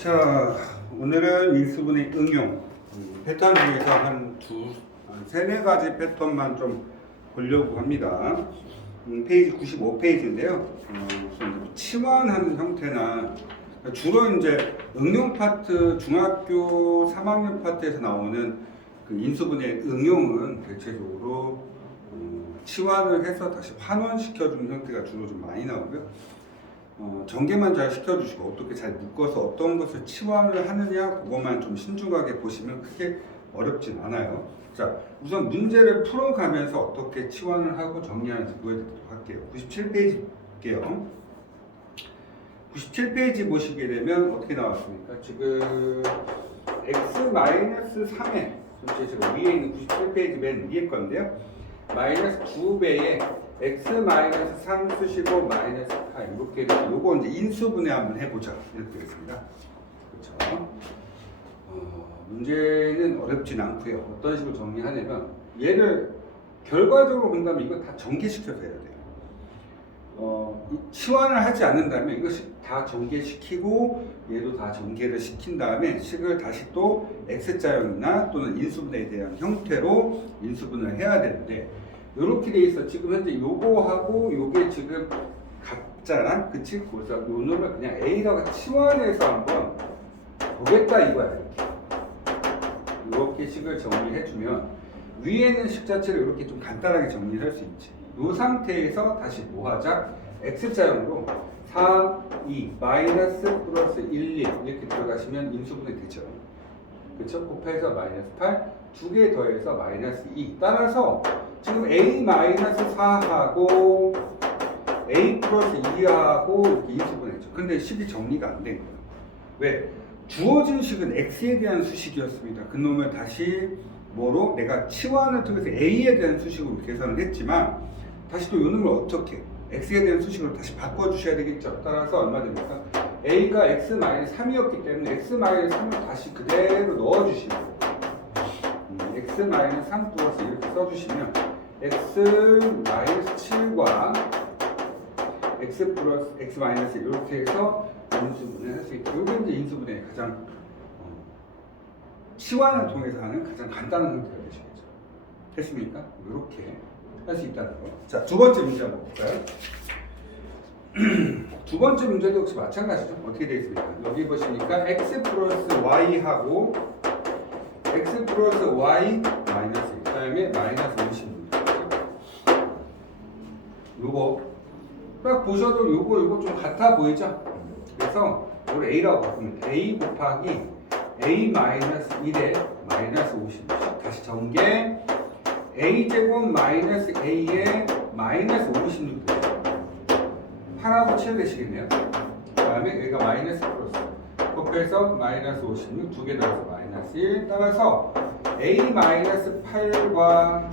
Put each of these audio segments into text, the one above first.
자, 오늘은 인수분해 응용 패턴 중에서 한 세네 가지 패턴만 좀 보려고 합니다. 페이지 95페이지인데요. 치환하는 형태나 주로 이제 응용 파트, 중학교 3학년 파트에서 나오는 그 인수분해 응용은 대체적으로 치환을 해서 다시 환원시켜주는 형태가 주로 좀 많이 나오고요. 전개만 잘 시켜주시고 어떻게 잘 묶어서 어떤 것을 치환을 하느냐 그것만 좀 신중하게 보시면 크게 어렵진 않아요. 자, 우선 문제를 풀어가면서 어떻게 치환을 하고 정리하는지 보여드리도록 할게요. 97페이지 볼게요. 97페이지 보시게 되면 어떻게 나왔습니까? 지금 x-3에 지금 위에 있는 97페이지 맨 위에 건데요. 마이너스 2배에 x-3 쓰시고 마이너스 8 이렇게 해서 요거 이제 인수분해 한번 해보자 이렇게 되겠습니다. 그렇죠? 문제는 어렵진 않고요. 어떤 식으로 정리하냐면 얘를 결과적으로 본다면 이거 다 전개시켜서 해야 돼요. 치환을 하지 않는다면 이것이 다 전개시키고 얘도 다 전개를 시킨 다음에 식을 다시 또 x자형이나 또는 인수분해에 대한 형태로 인수분해를 해야 되는데 이렇게 돼 있어. 지금 현재 요거하고 요게 지금 같잖아, 그치? 그래서 요 놈을 그냥 A라고 치환해서 한번 보겠다 이거야. 이렇게 식을 정리해주면 위에는 식 자체를 이렇게 좀 간단하게 정리를 할 수 있지. 이 상태에서 다시 뭐 하자? x자형으로 3, 2, 마이너스 플러스 1, 1 이렇게 들어가시면 인수분해 되죠. 그쵸? 곱해서 마이너스 8, 두 개 더해서 마이너스 2. 따라서 지금 a-4하고 a 플러스 2하고 이렇게 인수분해했죠. 근데 식이 정리가 안 된 거예요. 왜? 주어진 식은 x에 대한 수식이었습니다. 그 놈을 다시 뭐로? 내가 치환을 통해서 a에 대한 수식으로 계산을 했지만 다시 또 이 놈을 어떻게? x에 대한 수식으로 다시 바꿔주셔야 되겠죠. 따라서 얼마 됩니까? a가 x-3이었기 때문에 x-3을 다시 그대로 넣어주시면 x-3 플러스 이렇게 써주시면 x-7과 x 플러스 x- 이렇게 해서 인수분해 할 수 있다. 이게 이제 인수분해의 가장 치환을 통해서 하는 가장 간단한 형태가 되시겠죠. 됐습니까? 이렇게 할 수 있다는 거. 자, 두 번째 문제 한번 볼까요? 두 번째 문제도 역시 마찬가지죠. 어떻게 되어 있습니까? 여기 보시니까 x 플러스 y하고 x 플러스 y 마이너스 1, 그 다음에 마이너스 56. 요거 딱 보셔도 요거 좀 같아 보이죠? 그래서 이걸 a라고 바꾸면 a 곱하기 a 마이너스 1에 마이너스 56. 다시 전개 a제곱 마이너스 a에 마이너스 56 되죠. 8하고 7 되시겠네요. 그 다음에 여기가 마이너스 플러스 곱해서 마이너스 56 두 개 더해서 마이너스 1. 따라서 a 마이너스 8과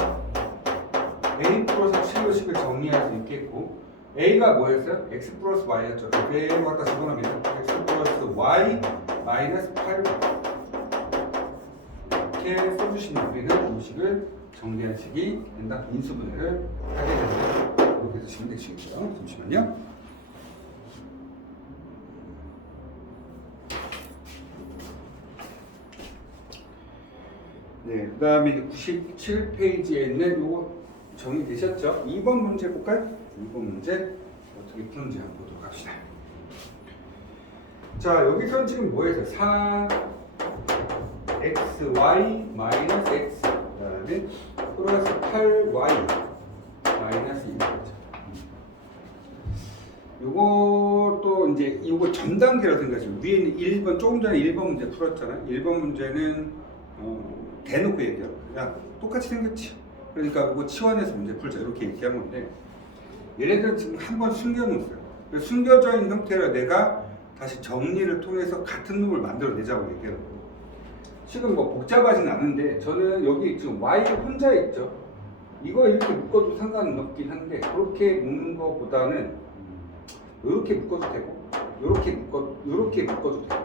a 플러스 7로 식을 정리할 수 있겠고 a가 뭐였어요? x 플러스 y였죠. 그대로 갖다 집어넣으면 x 플러스 y 마이너스 8 이렇게 써주시면 우리는 이 식을 정리한 식이 된다. 인수분해를 하게 된다. 이렇게 쓰시면 되시겠고요. 잠시만요. 네, 그 다음에 97페이지에 있는 요거 정리되셨죠? 2번 문제 볼까요? 2번 문제 어떻게 푸는지 한번 보도록 합시다. 자, 여기서는 지금 뭐 했어요? 4xy 마이너스 x 그 다음에 플러스 8y 마이너스 2죠. 요것도 이제 요거 전 단계라 생각하시면 위에는 1번 조금 전에 1번 문제 풀었잖아요. 1번 문제는 대놓고 얘기하고 야 똑같이 생겼지. 그러니까 그거 치환해서 문제 풀자 이렇게 얘기한 건데 얘네들은 지금 한번 숨겨놓았어요. 숨겨져 있는 형태로 내가 다시 정리를 통해서 같은 놈을 만들어내자고 얘기하는 거예요. 지금 뭐 복잡하진 않은데 저는 여기 지금 y 혼자 있죠. 이거 이렇게 묶어도 상관은 없긴 한데 그렇게 묶는 것보다는 이렇게 묶어도 되고 이렇게 묶어도 되고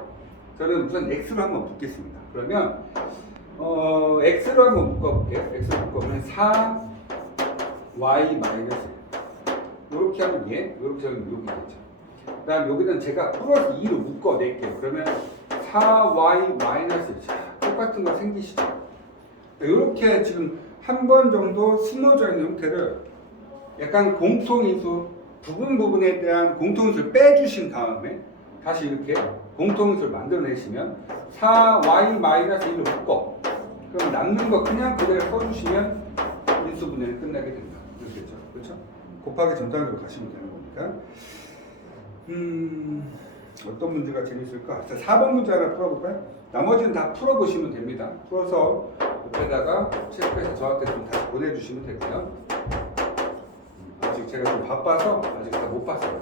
저는 우선 x로 한번 묶겠습니다. 그러면 x로 한번 묶어볼게요. x로 묶어보면 4y 마이너스 이렇게 하면 얘, 이렇게 하면 여기 되죠. 그 다음 여기는 제가 플러스 2로 묶어낼게요. 그러면 4y 마이너스 1. 똑같은 거 생기시죠? 이렇게 지금 한 번 정도 스며져 있는 형태를 약간 공통인수 부분에 대한 공통인수를 빼주신 다음에 다시 이렇게 공통인수를 만들어내시면 4y 마이너스 1로 묶어. 그럼 남는 거 그냥 그대로 써주시면 인수분해는 끝나게 된다. 그렇겠죠? 그렇죠? 곱하기 전단으로 가시면 되는 거니까. 어떤 문제가 재밌을까? 자, 4번 문제 하나 풀어볼까요? 나머지는 다 풀어보시면 됩니다. 풀어서 옆에다가 체크해서 저한테 좀 다시 보내주시면 되고요. 아직 제가 좀 바빠서 아직 다 못 봤어요.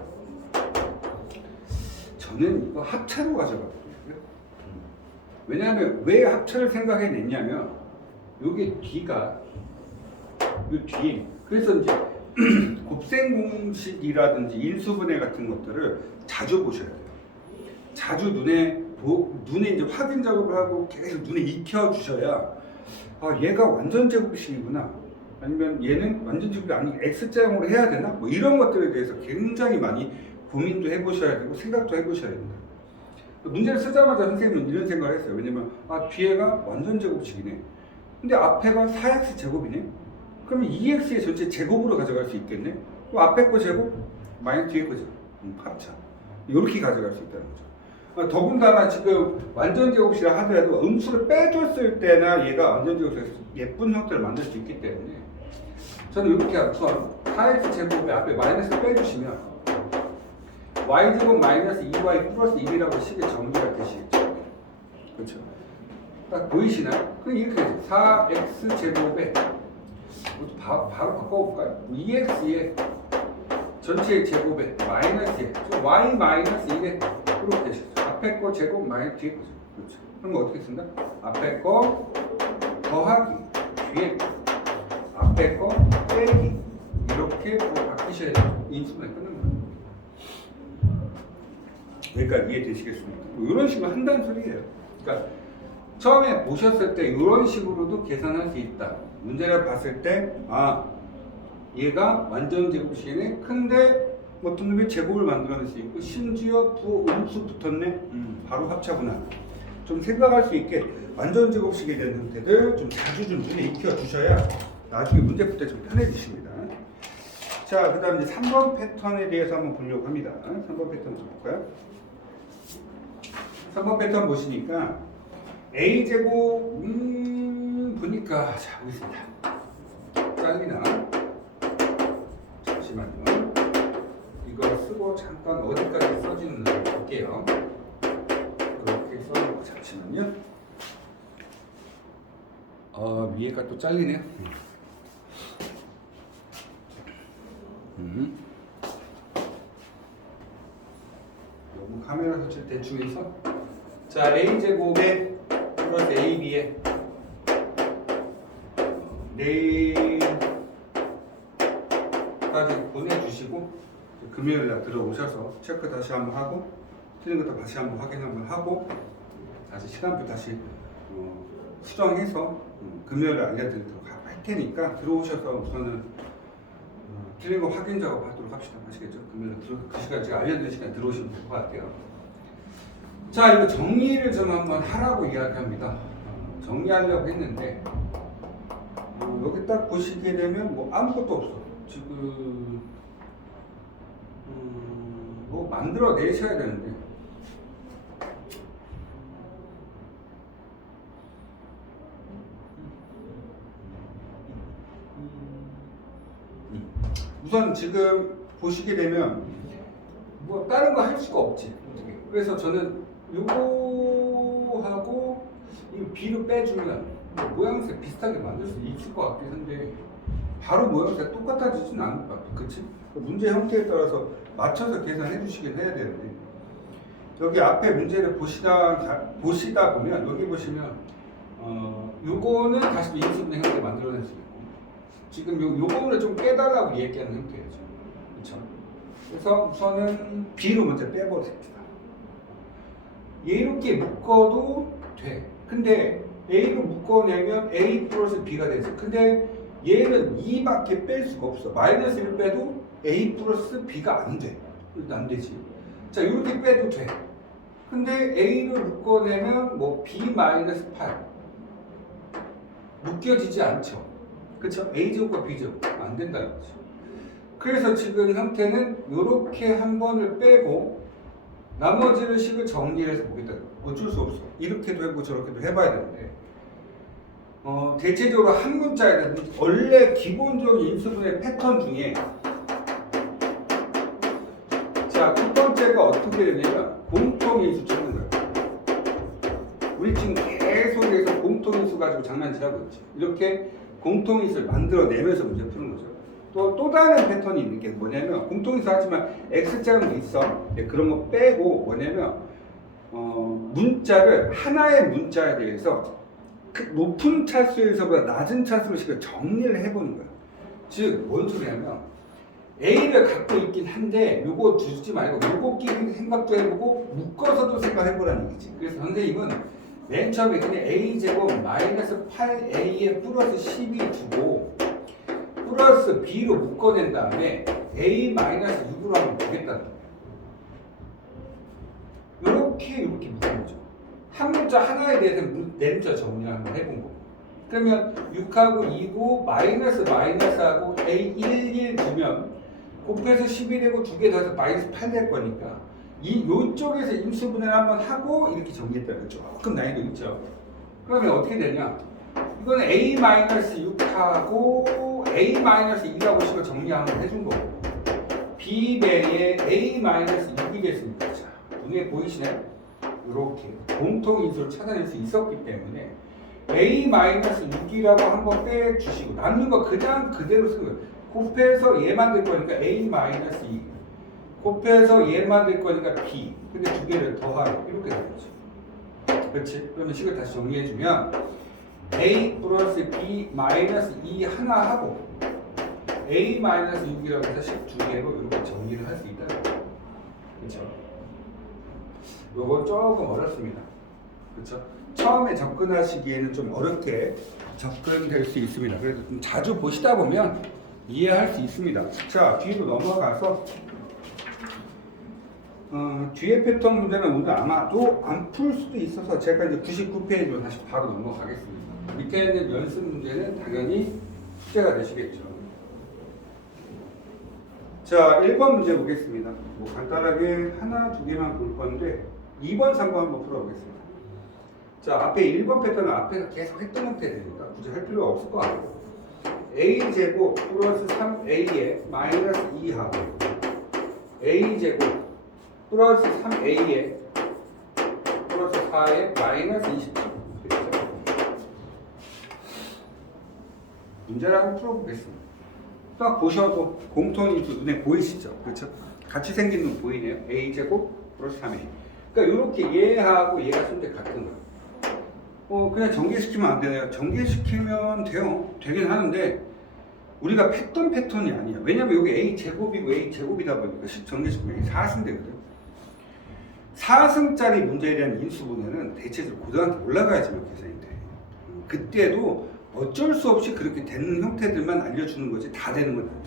저는 이거 합차로 가져갔거든요. 왜냐하면 왜 합차를 생각해냈냐면 요게 뒤가 요 뒤에 그래서 이제 곱셈 공식이라든지 인수분해 같은 것들을 자주 보셔야 돼요. 자주 눈에 이제 확인 작업을 하고 계속 눈에 익혀 주셔야 아 얘가 완전 제곱식이구나 아니면 얘는 완전 제곱이 아니 X자형으로 해야 되나 뭐 이런 것들에 대해서 굉장히 많이 고민도 해보셔야 되고 생각도 해보셔야 된다. 문제를 쓰자마자 선생님은 이런 생각을 했어요. 왜냐면 아 뒤에가 완전 제곱식이네. 근데 앞에가 4x 제곱이네. 그러면 2x의 전체 제곱으로 가져갈 수 있겠네. 또 앞에 거 제곱 마이너스 뒤에 거 제곱 합차 이렇게 가져갈 수 있다는 거죠. 더군다나 지금 완전 제곱식이라 하더라도 음수를 빼줬을 때나 얘가 완전 제곱식에서 예쁜 형태를 만들 수 있기 때문에 저는 이렇게 우선 4x 제곱에 앞에 마이너스를 빼주시면 y제곱 마이너스 2y 플러스 1이라고 식의 정리가 되시겠죠. 그렇죠. 딱 보이시나요? 그럼 이렇게 되죠. 4x 제곱에 바로 바꿔볼까요? 2x의 전체 제곱에 마이너스 y 마이너스 1에 그렇게 되시죠. 앞에 거 제곱 마이너스 뒤에 거죠. 그렇죠. 그럼 어떻게 쓴다? 앞에 거 더하기 뒤에 거 앞에 거 빼기 이렇게 바뀌셔야 돼요. 인수분해 끝난 거예요. 여기까지 이해되시겠습니까? 뭐 이런 식으로 한다는 소리예요. 그러니까 처음에 보셨을 때 이런 식으로도 계산할 수 있다. 문제를 봤을 때 아 얘가 완전 제곱식이네. 근데 어떤 놈이 제곱을 만들어낼 수 있고 심지어 또 음수 붙었네. 바로 합차구나. 좀 생각할 수 있게 완전 제곱식에 대한 형태들 좀 자주 좀 눈에 익혀 주셔야 나중에 문제 풀 때 좀 편해지십니다. 자, 그 다음 이제 3번 패턴에 대해서 한번 보려고 합니다. 3번 패턴 좀 볼까요? 3번 패턴 보시니까 A제곱 보니까 자 보겠습니다. 잘리나? 잠시만요. 이걸 쓰고 잠깐 어디까지 써지는지 볼게요. 그렇게 써놓고 잠시만요. 위에가 또 잘리네요. 너무 카메라 설치 대충 해서 자 A제곱에 플러스 AB에 내일까지 보내주시고 금요일날 들어오셔서 체크 다시 한번 하고 틀린 거 다시 한번 확인 한번 하고 다시 시간표 다시 수정해서 금요일에 알려드리도록 할 테니까 들어오셔서 우선은 틀린 거 확인 작업 하도록 합시다. 아시겠죠? 금요일에 그 시간 제가 알려드릴 시간 들어오시면 될 것 같아요. 자, 이거 정리를 좀 한번 하라고 이야기합니다. 정리하려고 했는데 여기 딱 보시게 되면 뭐 아무것도 없어. 지금 뭐 만들어 내셔야 되는데 우선 지금 보시게 되면 뭐 다른 거 할 수가 없지. 어떻게? 그래서 저는 요거하고 이 B를 빼주면 모양새 비슷하게 만들 수 있을 것 같긴 한데 바로 모양새가 똑같아지진 않을 것 같아. 그치? 문제 형태에 따라서 맞춰서 계산해 주시긴 해야 되는데 여기 앞에 문제를 보시다 보면 여기 보시면 요거는 다시 인수분해 형태 만들어낼 수 있고 지금 요거를 좀 빼달라고 얘기하는 형태죠. 그렇죠? 그래서 우선은 B로 먼저 빼버립니다. 얘 이렇게 묶어도 돼. 근데 A로 묶어내면 A 플러스 B가 되죠. 근데 얘는 2밖에 뺄 수가 없어. 마이너스 1 빼도 A 플러스 B가 안 돼. 안 되지. 자, 이렇게 빼도 돼. 근데 A를 묶어내면 뭐 B-8 묶여지지 않죠. 그쵸? A제곱과 B제곱 안 된다는 거죠. 그래서 지금 형태는 이렇게 한 번을 빼고 나머지를 식을 정리해서 보겠다. 어쩔 수 없어. 이렇게도 해보고 저렇게도 해봐야 되는데 대체적으로 한 문자에 원래 기본적인 인수분해 패턴 중에 자, 첫 번째가 어떻게 되냐면 공통인수 찾는 거예요. 우리 지금 계속해서 공통인수 가지고 장난질하고 있지. 이렇게 공통인수를 만들어내면서 문제 푸는 거죠. 또 다른 패턴이 있는 게 뭐냐면 공통인수 하지만 X자는 있어. 그런 거 빼고 뭐냐면 문자를 하나의 문자에 대해서 그 높은 차수에서보다 낮은 차수로 식을 정리를 해보는 거야. 즉, 뭔 소리냐면 A를 갖고 있긴 한데 요거 주지 말고 요거끼리 생각도 해보고 묶어서도 생각해보라는 얘기지. 그래서 선생님은 맨 처음에 그냥 A제곱 마이너스 8A에 플러스 12 두고 플러스 B로 묶어낸 다음에 A 마이너스 6으로 하면 되겠다는 거예요. 이렇게 묶는 거죠. 한 문자 하나에 대해서 네 문자 정리를 한번 해본 거고. 그러면 6하고 2고 마이너스하고 A 1 두면 곱해서 12 되고 두 개 더해서 마이너스 8 될 거니까 요쪽에서 임수분해를 한번 하고 이렇게 정리했다는 거죠. 조금 난이도 있죠. 그러면 어떻게 되냐? 이거는 A-6하고 A-2라고 식을 정리 한번 해준 거고 B배에 A-6이 됐습니다. 자, 눈에 보이시나요? 이렇게 공통인수를 찾아낼 수 있었기 때문에 A-6이라고 한번 빼주시고 남는 거 그냥 그대로 쓰고요. 곱해서 얘 만들 거니까 A-2 곱해서 얘 만들 거니까 B 근데 두 개를 더하래 이렇게 되겠지. 그렇지? 그러면 식을 다시 정리해주면 A 플러스 B 마이너스 2 하나 하고 A 마이너스 6이라고 해서 식 두 개로 이렇게 정리를 할 수 있다. 그렇죠? 요거 조금 어렵습니다. 그렇죠? 처음에 접근하시기에는 좀 어렵게 접근될 수 있습니다. 그래서 좀 자주 보시다 보면 이해할 수 있습니다. 자, 뒤로 넘어가서 뒤에 패턴 문제는 오늘 아마도 안 풀 수도 있어서 제가 이제 99페이지로 다시 바로 넘어가겠습니다. 밑에 있는 연습 문제는 당연히 숙제가 되시겠죠. 자, 1번 문제 보겠습니다. 뭐 간단하게 하나, 두 개만 볼 건데 2번, 3번 한번 풀어보겠습니다. 자, 앞에 1번 패턴은 앞에서 계속 했던 형태 되니까 굳이 할 필요가 없을 것 같고 A제곱 플러스 3A에 마이너스 2하고 A제곱 플러스 3A에 플러스 4에 마이너스 27 그렇죠? 문제를 한번 풀어보겠습니다. 딱 보셔도 공통인수 눈에 보이시죠? 그렇죠? 같이 생긴 눈 보이네요. A제곱 플러스 3A 그러니까 이렇게 얘하고 얘가 순대 같은 거예요. 그냥 전개시키면 안 되나요? 전개시키면 돼요. 되긴 하는데 우리가 했던 패턴이 아니야. 왜냐면 여기 A제곱이고 A제곱이다 보니까 전개시키면 4승되거든. 4승짜리 문제에 대한 인수분해는 대체적으로 고등학교 올라가야지만 계산이 돼. 그때도 어쩔 수 없이 그렇게 되는 형태들만 알려주는 거지 다 되는 건 아니야.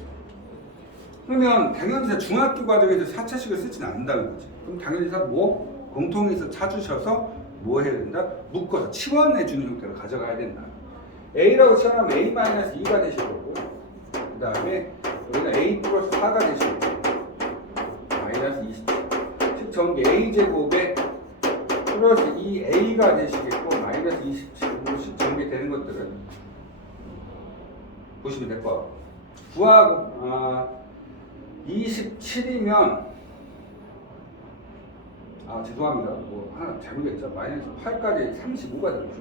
그러면 당연히 중학교 과정에서 4차식을 쓰지는 않는다는 거지. 그럼 당연히 뭐 공통에서 찾으셔서 뭐 해야 된다? 묶어서 치환해 주는 형태로 가져가야 된다. A라고 치환하면 A-2가 되실 거고 그 다음에 여기는 A 플러스 4가 되실 거고 마이너스 27 즉 전개 A제곱에 플러스 2A가 되시겠고 마이너스 27으로 전개되는 것들은 보시면 될 거. 구하고 27이면 죄송합니다. 뭐 하나 잘못했죠. 마이너스 8까지 35가 되고 있죠.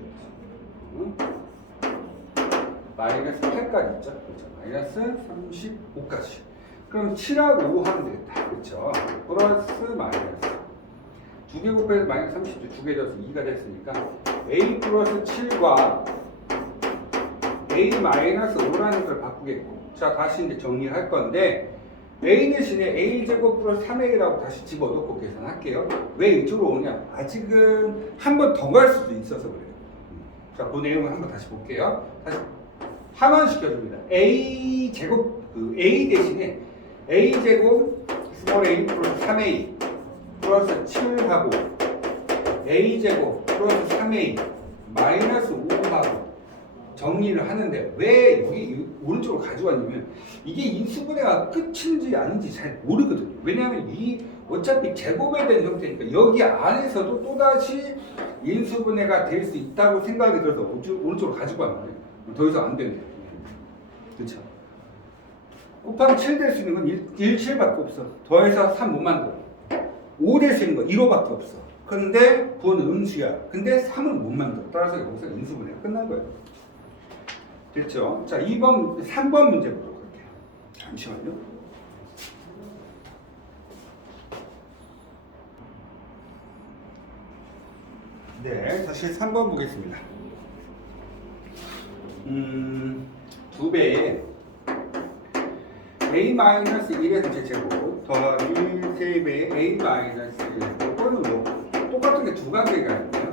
응? 마이너스 8까지 있죠. 그렇죠. 마이너스 35까지. 그럼 7하고 5 하면 되겠다. 그렇죠. 플러스 마이너스. 두 개 곱해서 마이너스 30도 두 개 져서 2가 됐으니까 A 플러스 7과 A 마이너스 5라는 걸 바꾸겠고. 자, 다시 이제 정리를 할 건데 A 대신에 A제곱 플러스 3A라고 다시 집어넣고 계산할게요. 왜 이쪽으로 오냐? 아직은 한 번 더 갈 수도 있어서 그래요. 자, 그 내용을 한번 다시 볼게요. 다시 환원시켜줍니다. A제곱, A 대신에 A제곱 스몰 A 플러스 3A 플러스 7하고 a제곱 플러스 3a 마이너스 5하고 정리를 하는데 왜 여기 오른쪽으로 가져왔냐면 이게 인수분해가 끝인지 아닌지 잘 모르거든요. 왜냐하면 이 어차피 제곱에 대한 형태니까 여기 안에서도 또다시 인수분해가 될 수 있다고 생각이 들어서 오른쪽으로 가지고 왔는데 더 이상 안 되네요. 그렇죠? 곱하기 7 될 수 있는 건 1, 7밖에 없어. 더해서 3 못 만들어. 5 될 수 있는 건 1호밖에 없어. 근데 9는 음수야. 근데 3은 못 만들어. 따라서 여기서 인수분해가 끝난 거예요. 됐죠? 자, 3번 문제 보도록 할게요. 잠시만요. 네, 다시 3번 보겠습니다. 2배에 a-1에서 제곱 더하기 3배에 a-1 이거는 뭐 똑같은 게 두 가지가 있네요.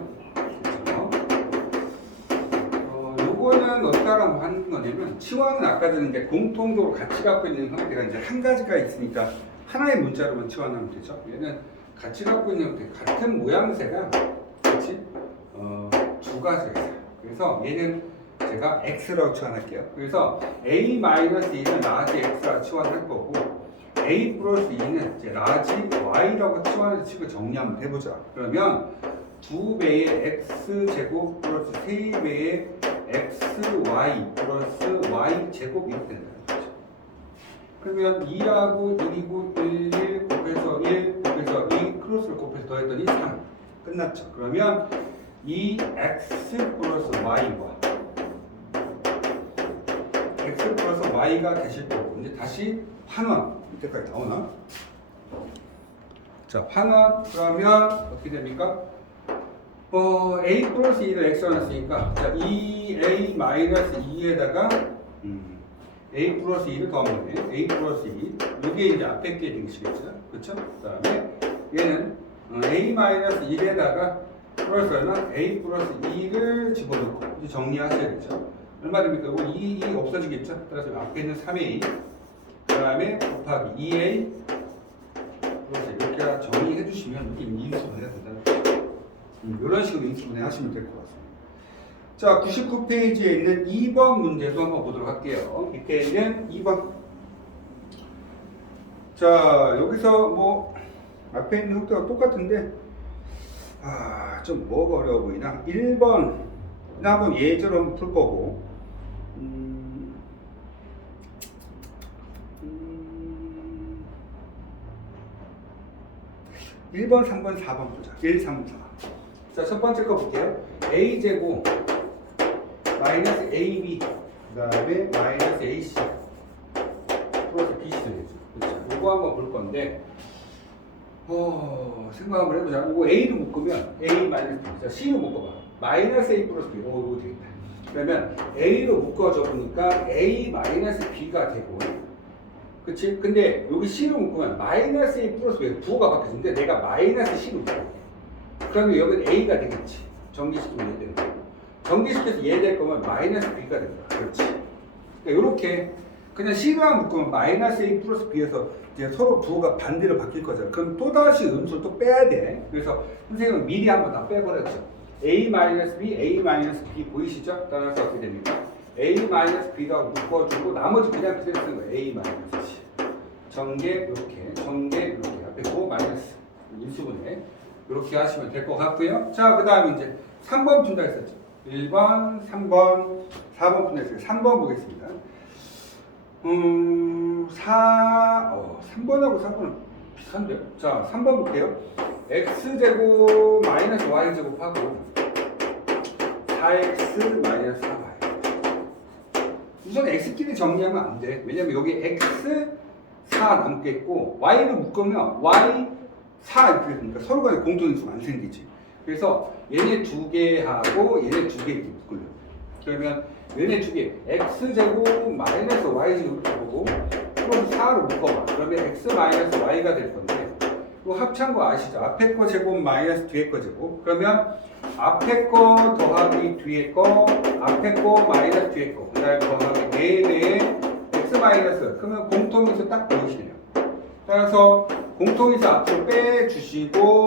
요거는 어떻게라고 하는 거냐면 치환은 아까 전에 이제 공통적으로 같이 갖고 있는 형태가 이제 한 가지가 있으니까 하나의 문자로만 치환하면 되죠. 얘는 같이 갖고 있는 형태 같은 모양새가 같이 두 가지가 있어요. 그래서 얘는 제가 x라고 치환할게요. 그래서 a-2는 라지 x라고 치환할 거고 a 플러스 2는 이제 라지 y라고 치환해서 치고 정리 한번 해보자. 그러면 2배의 x제곱 플러스 3배의 xy 플러스 y제곱 이렇게 된다는 거죠. 그러면 2하고 1이고 1 곱해서 1 곱해서 2 크로스를 곱해서 더했더니 3 끝났죠. 그러면 이 x 플러스 y와 x 플러스 y가 되실 거고 이제 다시 환원 이때까지 나오나? 자 환원 그러면 어떻게 됩니까? a 플러스 2를 x로 놨으니까 자 2a 마이너스 2에다가 a 플러스 2를 더하면 돼요. a 플러스 2 이게 이제 앞에 게 되시겠죠? 그렇죠? 그 다음에 얘는 a 마이너스 1에다가 플러스 얼마? a 플러스 2를 집어넣고 이제 정리하셔야겠죠? 얼마 됩니까? 이거 2 없어지겠죠? 따라서 앞에 있는 3a 그 다음에 곱하기 2a 플러스 이렇게 정리해 주시면 이게 인수분해가 된다는 거죠. 이런 식으로 인수분해 하시면 될 것 같습니다. 자, 99페이지에 있는 2번 문제도 한번 보도록 할게요. 밑에 있는 2번. 자, 여기서 뭐 앞에 있는 형태가 똑같은데 좀 뭐가 어려워 보이나? 1번 한번 예제로 풀 거고 1번, 3번, 4번 보자. 1, 3, 4. 자, 첫 번째 거 볼게요. a제곱 마이너스 ab 그 다음에 마이너스 ac 플러스 bc 되겠죠. 그렇죠. 이거 한번 볼 건데 생각 한번 해보자. 이거 a를 묶으면 a 마이너스 b 자, c로 묶어봐. 마이너스 a 플러스 b 이거 되겠다. 그러면 a로 묶어줘 보니까 a 마이너스 b가 되고 그치? 근데 여기 c로 묶으면 마이너스 a 플러스 b 부호가 바뀌었는데 내가 마이너스 c로 묶어. 그러면 여기는 a가 되겠지. 정리시키면 얘 되는 거고. 정리시켜서 얘 될 거면 마이너스 b가 된다. 그렇지. 그러니까 이렇게 그냥 c로만 묶으면 마이너스 a 플러스 b에서 이제 서로 부호가 반대로 바뀔 거잖아. 그럼 또다시 음수를 또 빼야 돼. 그래서 선생님은 미리 한번 다 빼버렸죠. a 마이너스 b, a 마이너스 b 보이시죠? 따라서 어떻게 됩니까? a 마이너스 b가 묶어주고 나머지 그냥 그대로 쓰는 거예요. a 마이너스 c. 전개 이렇게, 전개 이렇게 앞에 부호 마이너스 인수분해 이렇게 하시면 될 것 같고요. 자, 그 다음에 이제 3번 푼다 했었죠. 1번, 3번, 4번 푼다 했어요. 3번 보겠습니다. 3번하고 4번은 비슷한데요. 자, 3번 볼게요. x제곱 마이너스 y제곱하고 4x 마이너스 4y. 우선 x끼리 정리하면 안 돼. 왜냐면 여기 x 4 남겠고 y를 묶으면 y 4 이렇게 되니까 서로 간에 공통인수가 안 생기지. 그래서 얘네 두 개 하고 얘네 두 개 이렇게 묶으려고. 그러면 얘네 두 개 x제곱 마이너스 y제곱 이렇게 보고 플러스 4로 묶어봐. 그러면 x 마이너스 y가 될 건데 이거 합창 거 아시죠? 앞에 거 제곱 마이너스 뒤에 거 제곱. 그러면 앞에 거 더하기 뒤에 거 앞에 거 마이너스 뒤에 거 그 다음에 더하기 4배의 x 마이너스 그러면 공통인수 딱 보이시네요. 따라서 공통인수 앞으로 빼주시고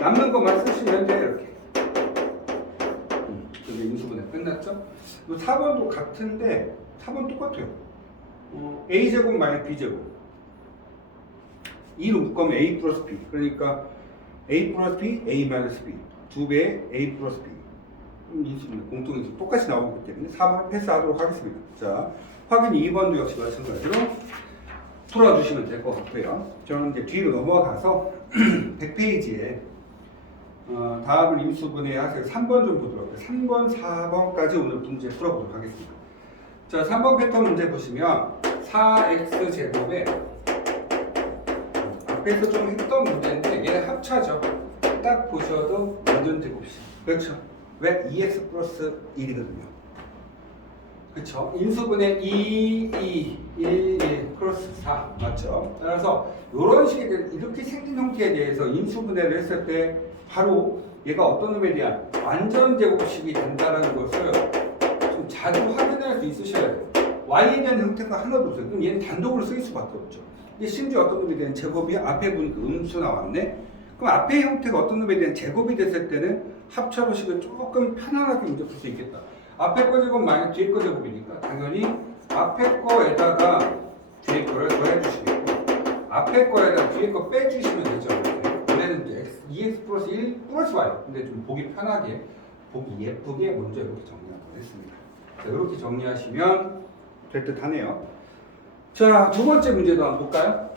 남는 것만 쓰시면 돼요. 이렇게. 그게 인수분해 끝났죠? 4번도 같은데 4번 똑같아요. a제곱 마이너스 b제곱 2로 묶으면 a 플러스 b, 그러니까 a 플러스 b, a 마이너스 b 2배의 a 플러스 b 인수분해 공통인수 똑같이 나오기 때문에 4번을 패스하도록 하겠습니다. 자, 확인 2번도 역시 마찬가지로 풀어주시면 될 것 같고요. 저는 이제 뒤로 넘어가서 100페이지에 다음을 인수분해 하세요. 3번 좀 보도록 할게요. 3번, 4번까지 오늘 문제 풀어보도록 하겠습니다. 자, 3번 패턴 문제 보시면 4x제곱에 앞에서 좀 했던 문제인데 얘는 합차죠. 딱 보셔도 완전 제곱식. 그렇죠? 왜? 2x 플러스 1이거든요. 그렇죠? 인수분해 2, 1 플러스 4 맞죠? 따라서 이런 식의 이렇게 생긴 형태에 대해서 인수분해를 했을 때 바로 얘가 어떤 놈에 대한 완전 제곱식이 된다는 것을 좀 자주 확인할 수 있으셔야 돼요. y에 대한 형태가 하나도 없어요. 그럼 얘는 단독으로 쓰일 수밖에 없죠. 이게 심지어 어떤 놈에 대한 제곱이 앞에 보니까 음수 나왔네. 그럼 앞에 형태가 어떤 놈에 대한 제곱이 됐을 때는 합차로식을 조금 편안하게 문제 풀 수 있겠다. 앞에 거 제곱 마이너스 뒤에 거 제곱이니까 당연히 앞에 거에다가 뒤에 거를 더해주시겠고 앞에 거에다가 뒤에 거 빼주시면 되죠. 원래는 이제 2x 플러스 1 플러스 y. 근데 좀 보기 편하게, 보기 예쁘게 먼저 이렇게 정리하도록 했습니다. 자, 이렇게 정리하시면 될 듯 하네요. 자, 두 번째 문제도 한번 볼까요?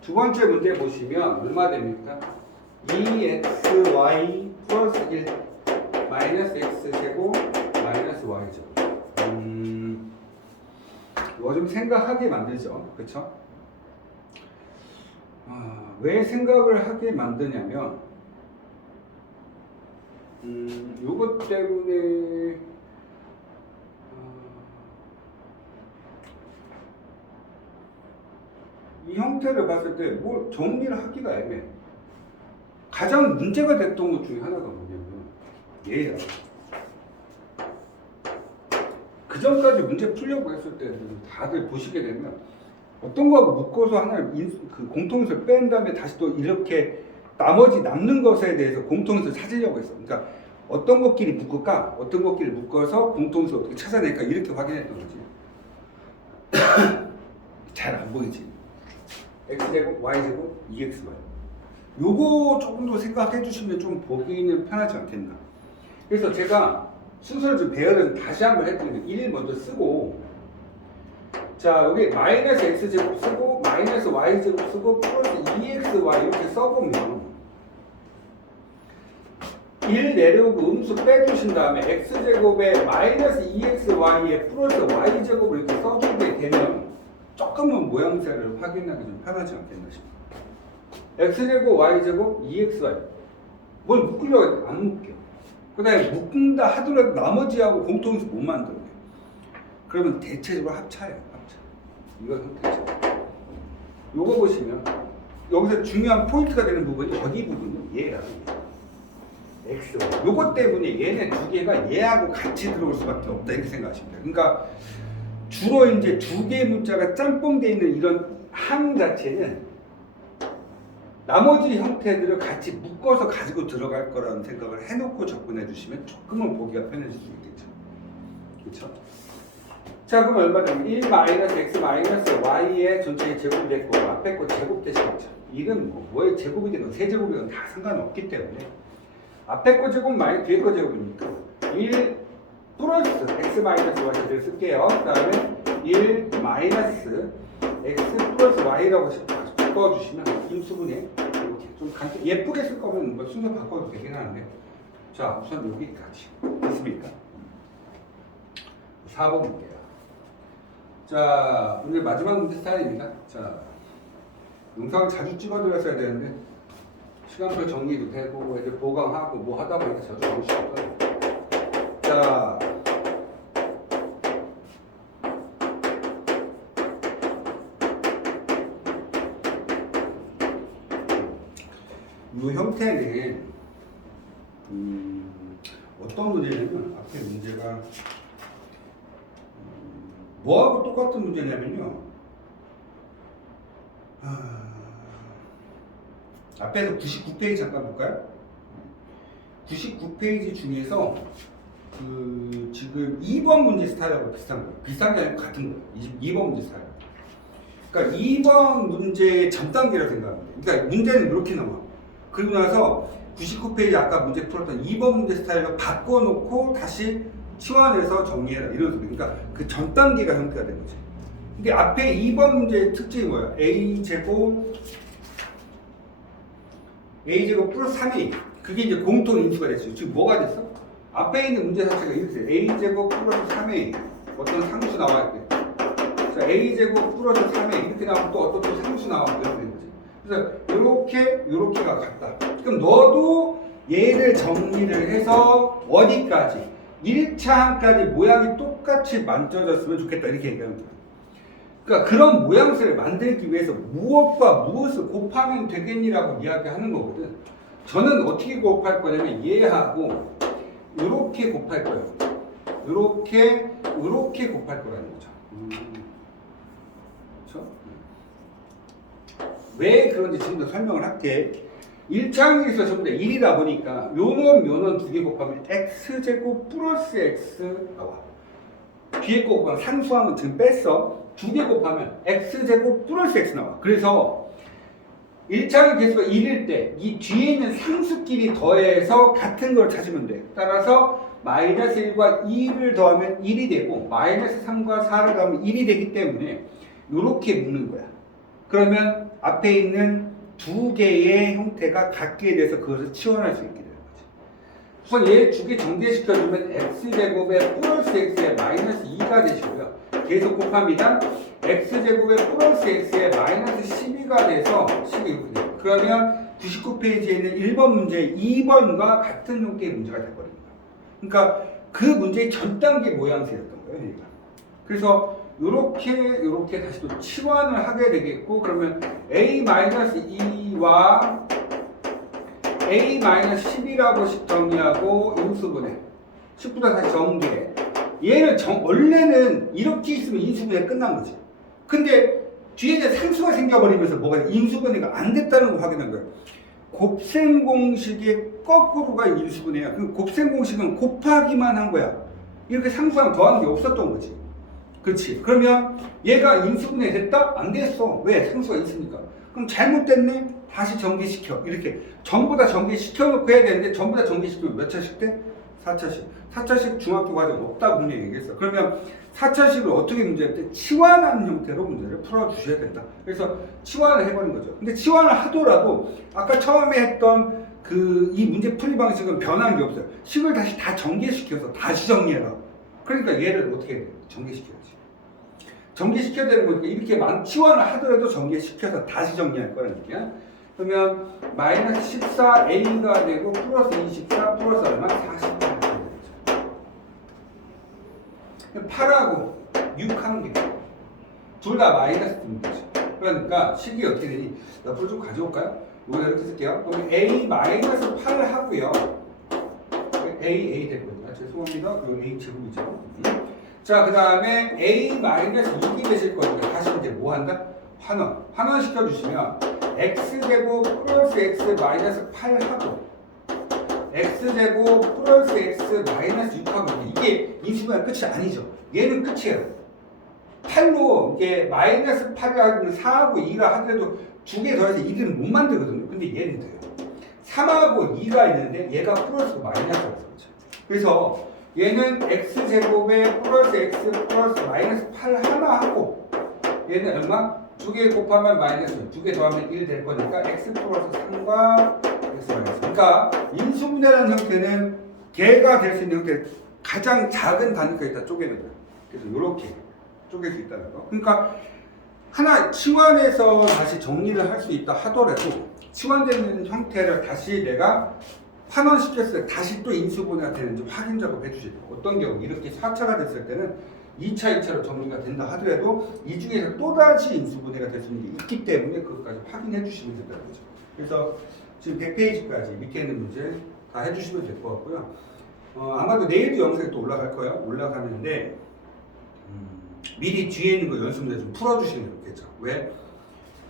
두 번째 문제 보시면 얼마 됩니까? 2xy 플러스 1 마이너스 x제곱 마이너스 y제곱. 이거 좀 생각하게 만들죠. 그쵸? 왜 생각을 하게 만드냐면 요것 때문에 이 형태를 봤을 때 뭘 정리를 하기가 애매해. 가장 문제가 됐던 것 중에 하나가 뭐냐면 얘야. 그 전까지 문제 풀려고 했을 때 다들 보시게 되면 어떤 거하고 묶어서 하나를 그 공통수를 뺀 다음에 다시 또 이렇게 나머지 남는 것에 대해서 공통수를 찾으려고 했어. 그러니까 어떤 것끼리 묶을까? 어떤 것끼리 묶어서 공통수 어떻게 찾아낼까? 이렇게 확인했던 거지. 잘 안 보이지? x제곱, y제곱, 2xy. 요거 조금 더 생각해 주시면 좀 보기는 편하지 않겠나. 그래서 제가 순서를 좀 배열을 다시 한번 했더니 1 먼저 쓰고, 자 여기 마이너스 x제곱 쓰고 마이너스 y제곱 쓰고 플러스 2xy 이렇게 써보면 1 내려오고 음수 빼주신 다음에 x제곱에 마이너스 2xy에 플러스 y제곱을 이렇게 써주게 되면 조금은 모양새를 확인하기 좀 편하지 않겠나 싶어요. x제곱 y제곱 2xy 뭘 묶으려고 해도 안 묶여. 그 다음에 묶는다 하더라도 나머지하고 공통수 못 만들어요. 그러면 대체적으로 합차예요. 합차. 이거 형태죠. 요거 보시면 여기서 중요한 포인트가 되는 부분이 어디 부분이요? 얘야. x. 요것 때문에 얘네 두 개가 얘하고 같이 들어올 수밖에 없다 이렇게 생각하시면 돼요. 그러니까 주로 이제 두 개의 문자가 짬뽕되어 있는 이런 항 자체는 나머지 형태들을 같이 묶어서 가지고 들어갈 거라는 생각을 해놓고 접근해 주시면 조금은 보기가 편해질 수 있겠죠. 그렇죠? 자, 그럼 얼마 되면 1 마이너스 x 마이너스 y의 전체의 제곱이 됐고 앞에 거 제곱 되시겠죠. 이건 뭐의 제곱이 되건 세제곱이건 다 상관없기 때문에 앞에 거 제곱 마이너스 뒤에 거 제곱이니까 1 플러스 x 마이너스 y를 쓸게요. 그 다음에 1 마이너스 x 플러스 y라고 바꿔주시면 임수분해 이렇게 좀 예쁘게 쓸 거면 뭐 순서 바꿔도 되긴 하는데, 자 우선 여기까지 됐습니까? 4번 볼게요. 자 오늘 마지막 문제 스타일입니다. 자 영상 자주 찍어드렸어야 되는데 시간표 정리도 되고 애들 보강하고 뭐 하다 보니까 자주 나올 수 없어요. 자 이 형태는 어떤 문제냐면 앞에 문제가 뭐하고 똑같은 문제냐면요. 앞에서 99페이지 잠깐 볼까요? 99페이지 중에서 그 지금 2번 문제 스타일하고 비슷한 거예요. 비슷한 게 아니고 같은 거예요. 2번 문제 스타일. 그러니까 2번 문제의 전 단계라고 생각합니다. 그러니까 문제는 이렇게 나와. 그리고 나서 99페이지 아까 문제 풀었던 2번 문제 스타일로 바꿔놓고 다시 치환해서 정리해라 이런 소리. 그러니까 그 전 단계가 형태가 된 거지. 근데 앞에 2번 문제의 특징이 뭐야? a제곱 플러스 3a 그게 이제 공통 인수가 됐어요. 지금 뭐가 됐어? 앞에 있는 문제 자체가 이렇게 돼요. a제곱 플러스 3a 어떤 상수 나와 있대. 자, a제곱 플러스 3a 이렇게 나오면 또 어떤 또 상수 나오면 이렇게 되는 거지. 그래서 요렇게가 같다. 그럼 너도 얘를 정리를 해서 어디까지? 1차항까지 모양이 똑같이 만들어졌으면 좋겠다 이렇게 얘기하는 거야. 그러니까 그런 모양새를 만들기 위해서 무엇과 무엇을 곱하면 되겠니라고 이야기하는 거거든. 저는 어떻게 곱할 거냐면 얘하고 이렇게 곱할 거예요. 이렇게 곱할 거라는 거죠. 그렇죠? 왜 그런지 지금도 설명을 할게. 1차항에서 전부 다 1이다 보니까 요놈 두 개 곱하면 x제곱 플러스 x 나와. 뒤에 거 곱하면 상수항은 지금 뺐어. 두 개 곱하면 x제곱 플러스 x 나와. 그래서 1차항의 개수가 1일 때 이 뒤에 있는 상수끼리 더해서 같은 걸 찾으면 돼. 따라서 마이너스 1과 2를 더하면 1이 되고 마이너스 3과 4를 더하면 1이 되기 때문에 이렇게 묶는 거야. 그러면 앞에 있는 두 개의 형태가 같게 돼서 그것을 치환할 수 있게 되는 거지. 우선 얘 두 개 전개시켜주면 x제곱에 플러스 x에 마이너스 2가 되시고요. 계속 곱합니다. x제곱에 플러스 x에 마이너스 12가 돼서 12가 돼요. 그러면 99페이지에 있는 1번 문제 2번과 같은 형태의 문제가 돼버립니다. 그러니까 그 문제의 전 단계 모양새였던 거예요. 얘가. 그래서 요렇게 다시 또 치환을 하게 되겠고, 그러면 a-2와 a-10이라고 정리하고 인수분해 10보다 다시 정리해. 얘는 원래는 이렇게 있으면 인수분해 끝난 거지. 근데 뒤에 이제 상수가 생겨버리면서 뭐가 인수분해가 안 됐다는 걸 확인한 거예요. 곱셈 공식의 거꾸로가 인수분해야. 그 곱셈 공식은 곱하기만 한 거야. 이렇게 상수랑 더하는 게 없었던 거지. 그렇지. 그러면 얘가 인수분해 됐다? 안 됐어. 왜? 상수가 있으니까. 그럼 잘못됐네? 다시 전개시켜. 이렇게 전부 다 전개시켜놓고 해야 되는데 전부 다 전개시키면 몇 차식 돼? 4차식. 4차식 중학교 과정 없다고 분명히 얘기했어. 그러면 4차식을 어떻게 문제할 때 치환하는 형태로 문제를 풀어주셔야 된다. 그래서 치환을 해버린 거죠. 근데 치환을 하더라도 아까 처음에 했던 이 문제 풀이 방식은 변한 게 없어요. 식을 다시 다 전개시켜서 다시 정리해라. 그러니까 얘를 어떻게 해야 돼? 전개시켜야지. 전개시켜야 되는 거니까 이렇게 치환을 하더라도 전개시켜서 다시 정리할 거라는 얘기야. 그러면 마이너스 14a가 되고 플러스 24 플러스 얼마? 48 되죠. 8하고 6하는 게 둘 다 마이너스 되는 거죠. 그러니까 식이 어떻게 되니? 옆으로 좀 가져올까요? 이거 이렇게 쓸게요. 그럼 a 마이너스 8 하고요. a 되거든요. 죄송합니다. 그 a 제곱이죠. 자, 그 다음에 a 마이너스 6이 되실 거니까 다시 이제 뭐 한다? 환원 시켜주시면 x제곱 플러스 x 마이너스 8하고 x제곱 플러스 x 마이너스 6하고 이게 인수분해 끝이 아니죠. 얘는 끝이에요. 8로 이게 마이너스 8하고 4하고 2가 하더라도 두 개 더해서 1은 못 만들거든요. 근데 얘는 돼요. 3하고 2가 있는데 얘가 플러스고 마이너스가 있었죠. 그래서 얘는 x제곱에 플러스 x 플러스 마이너스 8 하나 하고 얘는 얼마? 두 개 곱하면 마이너스, 두 개 더하면 1 될 거니까 x 플러스 3과 x 마이너스. 그러니까 인수분해라는 형태는 개가 될 수 있는 형태 가장 작은 단위가 있다 쪼개는 거예요. 그래서 이렇게 쪼갤 수 있다는 거. 그러니까 하나 치환해서 다시 정리를 할 수 있다 하더라도 치환되는 형태를 다시 내가 환원시켰을 때 다시 또 인수분해가 되는지 확인 작업 해주셔야 돼요. 어떤 경우 이렇게 4차가 됐을 때는 2차, 2차로 정리가 된다 하더라도 이 중에서 또다시 인수분해가 될 수 있는 게 있기 때문에 그것까지 확인해 주시면 된다는 거죠. 그래서 지금 100페이지까지 밑에 있는 문제 다 해주시면 될 것 같고요. 아마도 내일도 영상이 또 올라갈 거예요. 올라가는데 미리 뒤에 있는 거 연습문제 좀 풀어주시면 좋겠죠. 왜?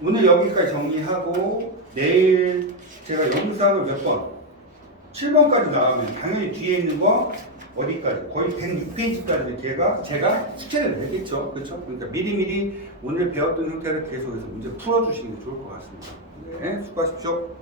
오늘 여기까지 정리하고 내일 제가 영상을 몇 번? 7번까지 나오면 당연히 뒤에 있는 거 어디까지? 거의 106페이지까지 제가 숙제를 내겠죠. 그렇죠? 그러니까 미리미리 오늘 배웠던 형태를 계속해서 문제 풀어주시는 게 좋을 것 같습니다. 네, 수고하십시오.